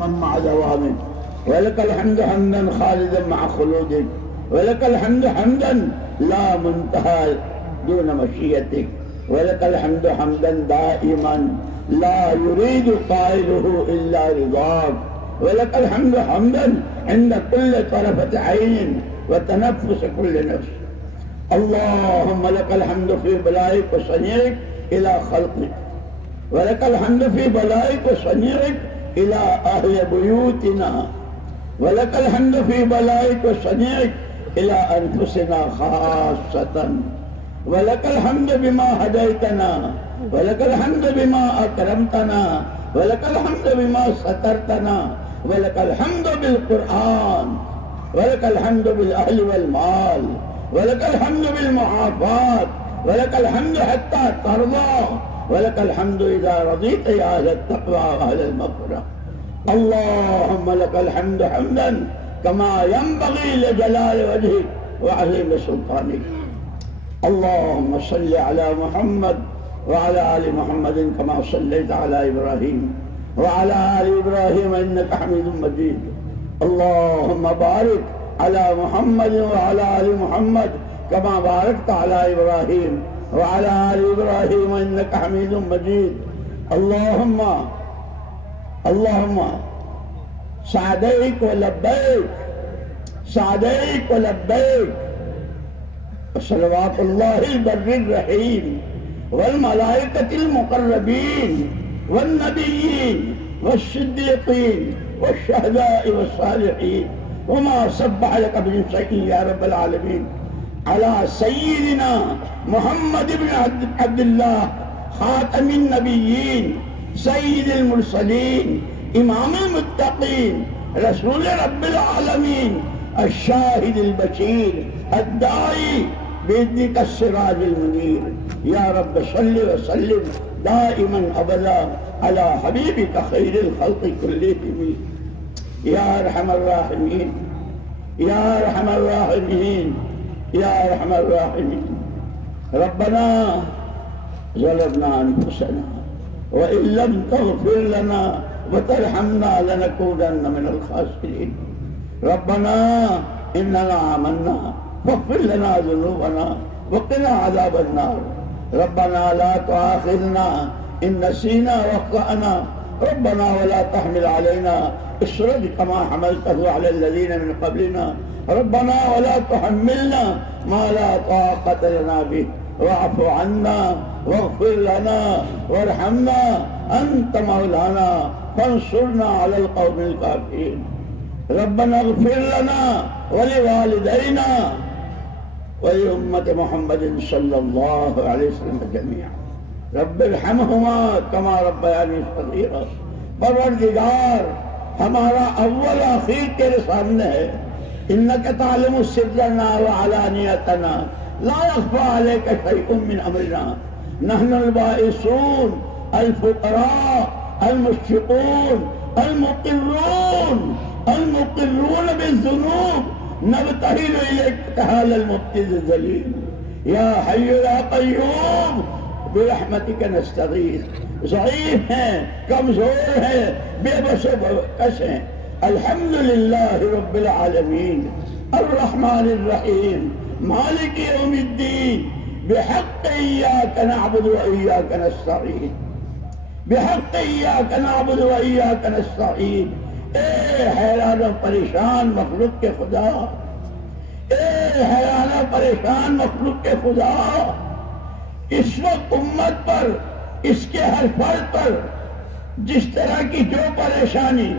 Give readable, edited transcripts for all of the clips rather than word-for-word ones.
دواما مع دوامك، ولك الحمد حمدا خالدا مع خلودك، ولك الحمد حمدا لا منتهى دون مشيئتك، ولك الحمد حمدا دائما لا يريد قائله إلا رضاك، ولك الحمد حمدا عند كل طرفة عين وتنفس كل نفس. اللهم لك الحمد في بلائك وصنيعك إلى خلقك، ولك الحمد في بلائك وصنيعك إلى أهل بيوتنا، ولك الحمد في بلائك وصنيعك إلى أنفسنا خاصة، ولك الحمد بما هديتنا، ولك الحمد بما أكرمتنا، ولك الحمد بما سترتنا، ولك الحمد بالقرآن، ولك الحمد بالأهل والمال، ولك الحمد بالمعافاة، ولك الحمد حتى ترضى، ولك الحمد إذا رضيت يا أهل التقوى وأهل المغفرة. اللهم لك الحمد حمدا كما ينبغي لجلال وجهك وعظيم سلطانك. اللهم صل على محمد وعلى آل محمد كما صليت على إبراهيم وعلى آل إبراهيم إنك حميد مجيد. اللهم بارك على محمد وعلى آل محمد كما باركت على إبراهيم وعلى آل إبراهيم إنك حميد مجيد. اللهم سعديك ولبيك، سعديك ولبيك، وصلوات الله البر الرحيم والملائكة المقربين والنبيين والصديقين والشهداء والصالحين وما سبح لك من شيء يا رب العالمين على سيدنا محمد بن عبد الله خاتم النبيين سيد المرسلين إمام المتقين رسول رب العالمين الشاهد البشير الداعي بإذنك السراج المنير. يا رب صل وسلم دائما أبدا على حبيبك خير الخلق كلهم يا أرحم الراحمين، يا أرحم الراحمين، يا أرحم الراحمين. ربنا ظلمنا أنفسنا وإن لم تغفر لنا وترحمنا لنكونن من الخاسرين. ربنا إننا آمنا فاغفر لنا ذنوبنا وقنا عذاب النار. ربنا لا تؤاخذنا إن نسينا واخطأنا. ربنا ولا تحمل علينا إصرا كما حملته على الذين من قبلنا. ربنا ولا تحملنا ما لا طاقة لنا به واعف عنا واغفر لنا وارحمنا أنت مولانا فانصرنا على القوم الكافرين. ربنا اغفر لنا ولوالدينا ولأمة محمد صلى الله عليه وسلم جميعا. رب ارحمهما كما ربياني صغيرا. پروردگار ہمارا اول آخر تیرے سامنے ہے. انک تعلم سرنا وعلانیتنا لا يخفى عليك شيء من امرنا. نحن البائسون الفقراء المشفقون المقرون بالذنوب نبتهل اليك ابتهال المبتل الذليل. يا حي يا قيوم برحمتك نستغيث. ضعیف ہیں، کمزور ہیں، بے بس و کس ہیں. الحمدللہ رب العالمین الرحمن الرحیم مالک یوم الدین بحق ایاک نعبد و ایاک نستعین. بحق ایاک نعبد و ایاک نستعین. اے حیران و پریشان مخلوق کے خدا، اے حیران و پریشان مخلوق کے خدا، اس وقت امت پر، اس کے ہر فرد پر جس طرح کی جو پریشانی،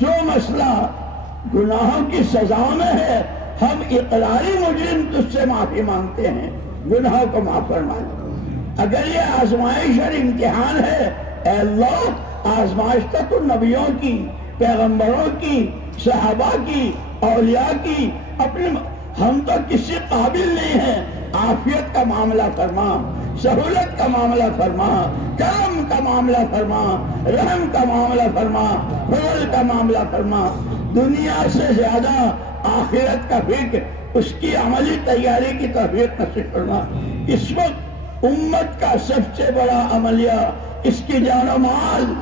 جو مسئلہ گناہوں کی سزا میں ہے، ہم اقراری مجرم تجھ سے معافی مانگتے ہیں. گناہوں کو معاف فرما. اگر یہ آزمائش اور امتحان ہے، اے اللہ آزمائش تو نبیوں کی، پیغمبروں کی، صحابہ کی، اولیاء کی، اپنے ہم تو کسی قابل نہیں ہیں. عافیت کا معاملہ فرما، سہولت کا معاملہ فرما، کرم کا معاملہ فرما، رحم کا معاملہ فرما، فضل کا معاملہ فرما. دنیا سے زیادہ آخرت کا فکر، اس کی عملی تیاری کی توفیق نصیب فرما. اس وقت امت کا سب سے بڑا عملیہ، اس کی جان و مال،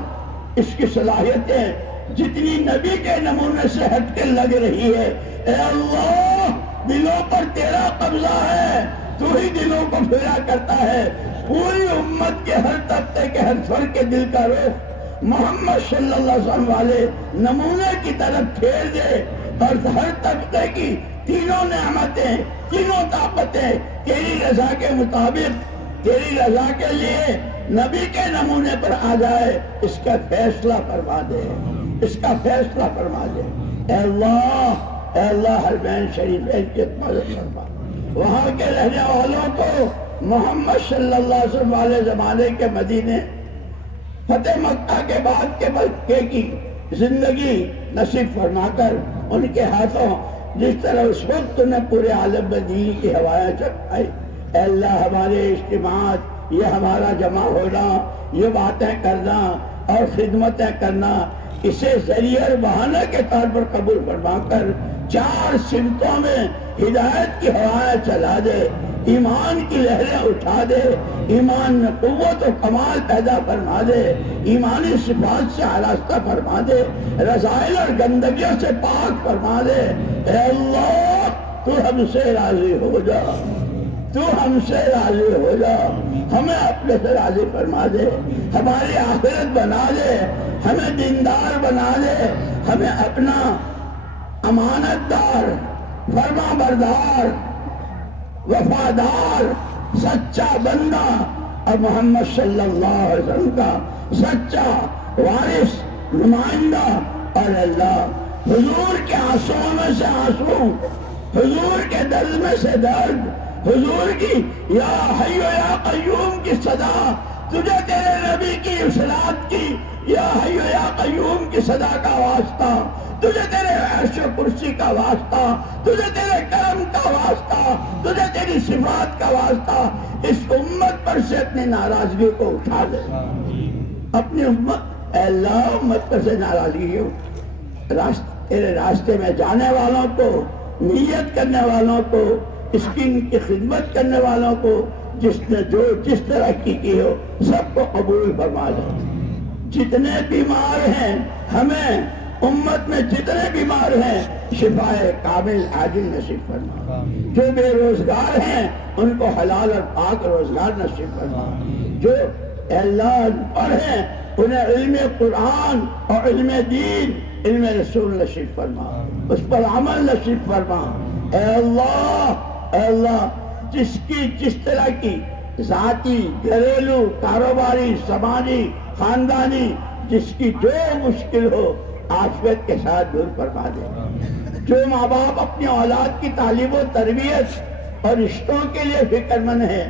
اس کی صلاحیتیں، جتنی نبی کے نمونے سے ہٹ کے لگ رہی ہے، اے اللہ دلوں پر تیرا قبضہ ہے، تو ہی دلوں کو پھیرا کرتا ہے، پوری امت کے ہر طبقے کے ہر فرد کے دل کا رخ محمد صلی اللہ علیہ وسلم والے نمونے کی طرف پھیر دے، اور ہر طبقے کی تینوں نعمتیں، تینوں طاقتیں تیری رضا کے مطابق، تیری رضا کے لیے نبی کے نمونے پر آ جائے، اس کا فیصلہ فرما دے، اس کا فیصلہ فرما دے۔ اے اللہ حرمین شریفین کی حفاظت فرما، وہاں کے رہنے والوں کو محمد صلی اللہ علیہ وسلم والے زمانے کے مدینے فتح مکہ کے بعد کے مکے کی زندگی نصیب فرما کر ان کے ہاتھوں جس طرح اس وقت نے پورے عالم میں دین کی ہوائیں چڑھائی، اے اللہ ہمارے اجتماعات، یہ ہمارا جمع ہونا، یہ باتیں کرنا اور خدمتیں کرنا، اسے ذریعہ اور بہانہ کے طور پر قبول فرما کر چار سمتوں میں ہدایت کی ہوائیں چلا دے، ایمان کی لہریں اٹھا دے، ایمان میں قوت و کمال پیدا فرما دے، ایمانی صفات سے آراستہ فرما دے، رذائل اور گندگیوں سے پاک فرما دے۔ اے اللہ تو ہم سے راضی ہو جا، تو ہم سے راضی ہو جا، ہمیں اپنے سے راضی فرما دے، ہماری آخرت بنا دے، ہمیں دیندار بنا دے، ہمیں اپنا امانت دار، فرما بردار، وفادار، سچا بندہ اور محمد صلی اللہ علیہ وسلم کا سچا وارث، نمائندہ، اور اللہ حضور کے آنسوؤں میں سے آنسو، حضور کے درد میں سے درد، حضور کی یا حی یا قیوم کی صدا، تجھے تیرے نبی کی اصلاحات کی یا حی یا قیوم کی صدا کا واسطہ، تجھے تیرے عرش و کرسی کا واسطہ، تجھے تیرے کرم کا واسطہ، تجھے تیری صفات کا واسطہ، اس امت پر سے اپنی ناراضگی کو اٹھا دے، اپنی امت، اے اللہ امت پر سے ناراضگی ہو، تیرے راستے میں جانے والوں کو، نیت کرنے والوں کو، اس کی خدمت کرنے والوں کو، جس نے جو جس طرح کی ہو، سب کو قبول فرما لے۔ جتنے بیمار ہیں، ہمیں امت میں جتنے بیمار ہیں شفائے کامل عاجل نصیب فرما، جو بے روزگار ہیں ان کو حلال اور پاک روزگار نصیب فرما، جو اے اللہ پڑھ ہیں انہیں علم قرآن اور علم دین، علم رسول نصیب فرما، اس پر عمل نصیب فرما۔ اے اللہ جس کی جس طرح کی ذاتی، گھریلو، کاروباری، سماجی، خاندانی، جس کی جو مشکل ہو عافیت کے ساتھ دور فرما دے۔ جو ماں باپ اپنی اولاد کی تعلیم و تربیت اور رشتوں کے لیے فکر مند ہیں،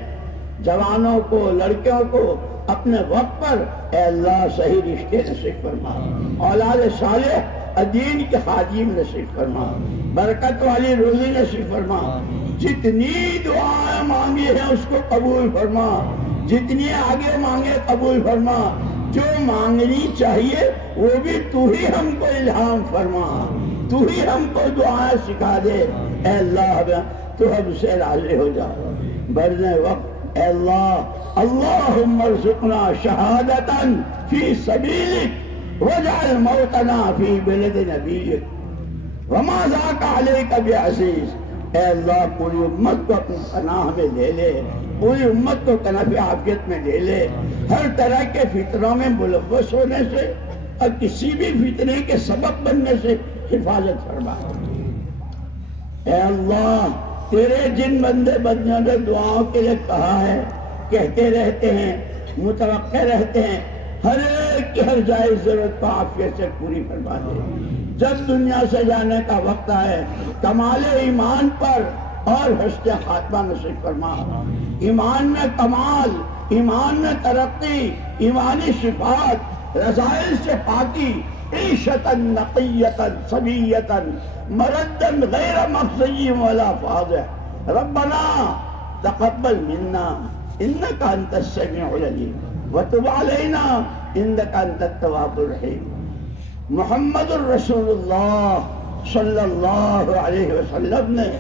جوانوں کو، لڑکیوں کو اپنے وقت پر اے اللہ صحیح رشتے نصیب فرما، اولاد صالح دین کے خادم نصیب فرما، برکت والی روزی نصیب فرما، جتنی دعائیں مانگی ہیں اس کو قبول فرما، جتنی آگے مانگے قبول فرما، جو مانگنی چاہیے وہ بھی تو ہی ہم کو الہام فرما، تو ہی ہم کو دعائیں سکھا دے۔ اے اللہ تو ہم سے راضی ہو جا، مرنے وقت اے اللہ اللہم ارزقنا شہادتاً فی سبیلک واجعل موتنا فی بلد نبیک وما ذاک علیک بعزیز۔ اے اللہ پوری امت کو اپنی پناہ میں لے لے، پوری امت کو کنف عافیت میں لے لے، ہر طرح کے فتنوں میں ملوث ہونے سے اور کسی بھی فتنے کے سبب بننے سے حفاظت فرما۔ اے اللہ تیرے جن بندے بندیوں نے دعاؤں کے لیے کہا ہے، کہتے رہتے ہیں، متوقع رہتے ہیں، ہر ایک کی ہر جائز ضرورت کو عافیت سے پوری فرما دے۔ جب دنیا سے جانے کا وقت آئے کمال ایمان پر اور حسن خاتمہ نصیب فرما، ایمان میں کمال، ایمان میں ترقی، ایمانی صفات، رذائل سے پاکی، عیشتاً نقیتاً سویتاً مرداً غیر مخزی ولا فاضح۔ ربنا تقبل منا انك انت السميع العليم وتب علينا انك انت التواب الرحيم۔ محمد الرسول اللہ صلی اللہ علیہ وسلم نے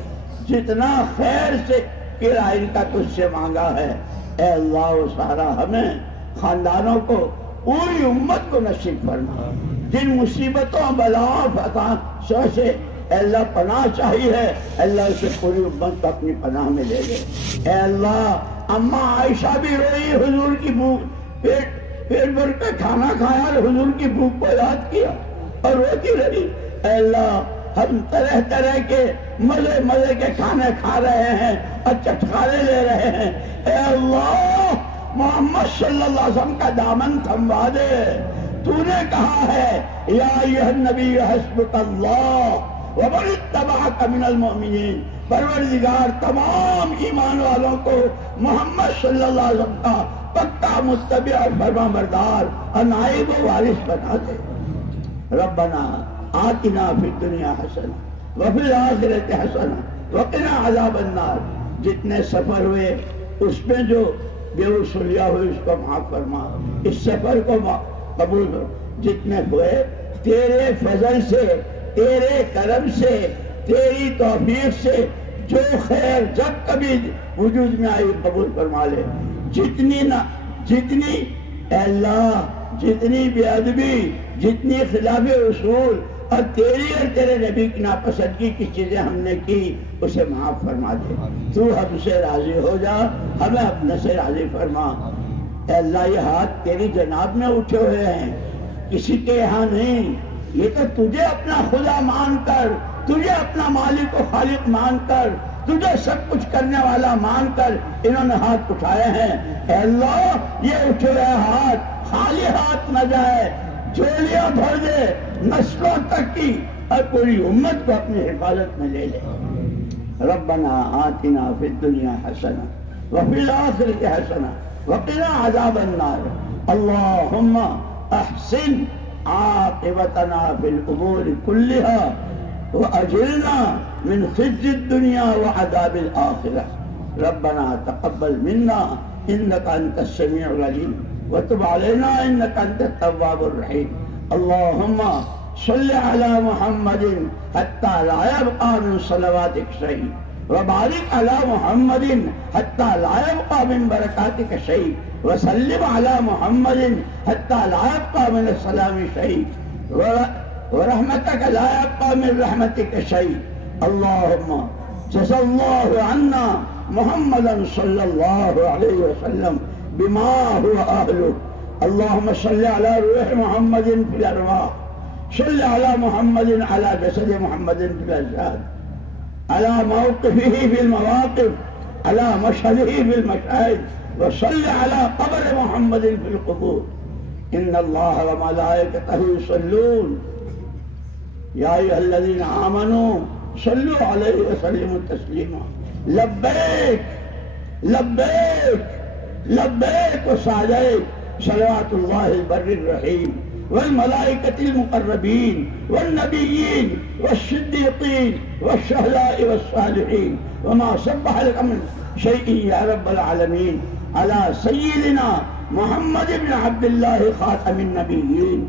جتنا خیر سے کرائن کا تجھ سے مانگا ہے، اے اللہ وہ سارا ہمیں، خاندانوں کو، پوری امت کو نصیب فرما۔ جن مصیبتوں بلاؤں فتحوں سے اے اللہ پناہ چاہیے ہے، اللہ اسے پوری امت کو اپنی پناہ میں لے لے۔ اے اللہ اماں عائشہ بھی روئی، حضور کی بھوک پیٹ بھر کے کھانا کھایا اور حضور کی بھوک کو یاد کیا اور روتی رہی۔ اے اللہ ہم طرح طرح کے مزے کے کھانے کھا رہے ہیں اور چٹکارے لے رہے ہیں، اے اللہ محمد صلی اللہ علیہ وسلم کا دامن تھموا دے۔ تو نے کہا ہے یا ایھا النبی حسبک اللہ ومن اتبعک من المؤمنین، پروردگار تمام ایمان والوں کو محمد صلی اللہ علیہ وسلم کا پکا متبع اور فرما بردار اور نائب و وارث بنا دے۔ ربنا آتنا فی الدنیا حسنہ وفی الآخرۃ حسنہ وقنا عذاب النار۔ جتنے سفر ہوئے اس میں جو بے وصولیہ ہوئی اس کو معاف فرما، اس سفر کو قبول کرو۔ جتنے ہوئے تیرے فضل سے، تیرے کرم سے، تیری توفیق سے جو خیر جب کبھی وجود میں آئی قبول فرما لے۔ جتنی اے اللہ جتنی بے ادبی، جتنی خلاف اصول اور تیری اور تیرے نبی کی ناپسندگی کی چیزیں ہم نے کی اسے معاف فرما دے۔ تو ہم سے راضی ہو جا، ہمیں اپنے سے راضی فرما۔ اے اللہ یہ ہاتھ تیری جناب میں اٹھے ہوئے ہیں، کسی کے یہاں نہیں، یہ تو تجھے اپنا خدا مان کر، تجھے اپنا مالک و خالق مان کر، تجھے سب کچھ کرنے والا مان کر انہوں نے ہاتھ اٹھائے ہیں۔ اے اللہ یہ اٹھے ہوئے ہاتھ خالی ہاتھ نہ جائے، جولیاں بھر دے نسلوں تک کی اور پوری امت کو اپنی حفاظت میں لے لے۔ ربنا آتنا فی الدنیا حسنہ وفی الآخرۃ حسنہ وقنا عذاب النار۔ اللہم احسن عاقبتنا فی الامور کلہا واجرنا من خزي الدنيا وعذاب الآخرة۔ ربنا تقبل منا انك انت السميع العليم وتب علينا انك انت التواب الرحيم۔ اللهم صل على محمد حتى لا يبقى من صلواتك شيء وبارك على محمد حتى لا يبقى من بركاتك شيء وسلم على محمد حتى لا يبقى من السلام شيء ورحمتك لا يبقى من رحمتك شيء۔ اللهم جزا الله عنا محمدا صلى الله عليه وسلم بما هو أهله۔ اللهم صل على روح محمد في الأرواح، صل على محمد على جسد محمد في الأجساد، على موقفه في المواقف، على مشهده في المشاهد، وصل على قبر محمد في القبور۔ إن الله وملائكته يصلون يا أيها الذين آمنوا صلوا عليه وسلموا تسليما۔ لبيك لبيك لبيك وسعديك، صلوات الله البر الرحيم والملائكة المقربين والنبيين والصديقين والشهداء والصالحين وما سبح لك من شيء يا رب العالمين، على سيدنا محمد بن عبد الله خاتم النبيين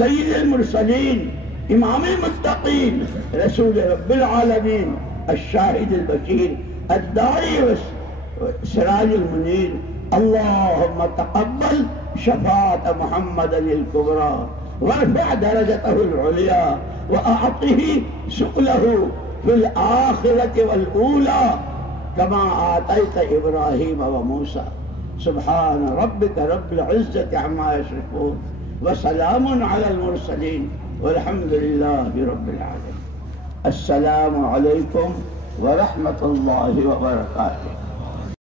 سيد المرسلين امام المتقين رسول رب العالمين الشاهد البشير الداعي والسراج المنير۔ اللهم تقبل شفاعة محمد الكبرى وارفع درجته العليا وأعطه سؤله في الآخرة والأولى كما آتيت إبراهيم وموسى۔ سبحان ربك رب العزة عما يصفون وسلام على المرسلين والحمد لله رب العالمين۔ السلام علیکم ورحمۃ اللہ وبرکاتہ۔